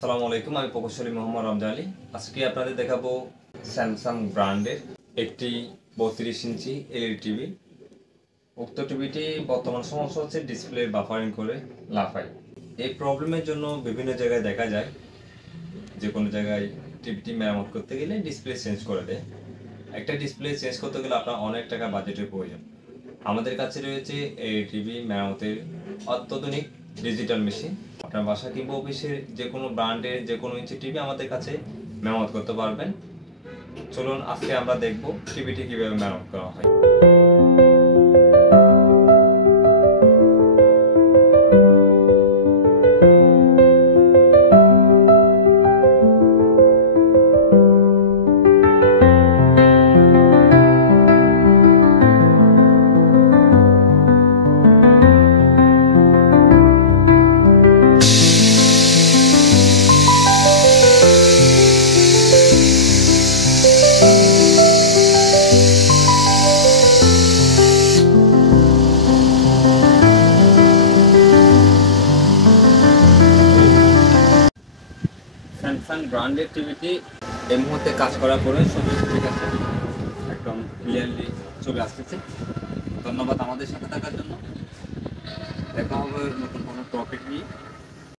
আসসালামু আলাইকুম, আমি প্রকৌশলী মোহাম্মদ রমজান আলী। আজকে আপনাদের দেখাবো স্যামসাং ব্র্যান্ডের একটি 32 ইঞ্চি এলইডি টিভি। উক্ত টিভিটি বর্তমান সমস্যা হচ্ছে ডিসপ্লে বাফারিং করে লাফায়। এই প্রবলেমের জন্য বিভিন্ন জায়গায় দেখা যায়, যে কোনো জায়গায় টিভিটি মেরামত করতে গেলে ডিসপ্লে চেঞ্জ করে দেয়। একটা ডিসপ্লে চেঞ্জ করতে গেলে আপনার অনেক টাকা বাজেটের প্রয়োজন। আমাদের কাছে রয়েছে এই টিভি মেরামতের অত্যাধুনিক ডিজিটাল মেশিন। আপনার বাসা কিংবা অফিসের যে কোনো ব্র্যান্ডের যে কোনো ইঞ্চি টিভি আমাদের কাছে মেরামত করতে পারবেন। চলুন আজকে আমরা দেখব টিভিটি কিভাবে মেরামত করা হয়। স্যামসাং ব্র্যান্ডের টিভিটি এই মুহূর্তে কাজ করার পরে সবই ঠিক আছে, একদম ক্লিয়ারলি চলে আসতেছে। ধন্যবাদ আমাদের সাথে থাকার জন্য। দেখা হবে নতুন কোনো টপিক নিয়ে।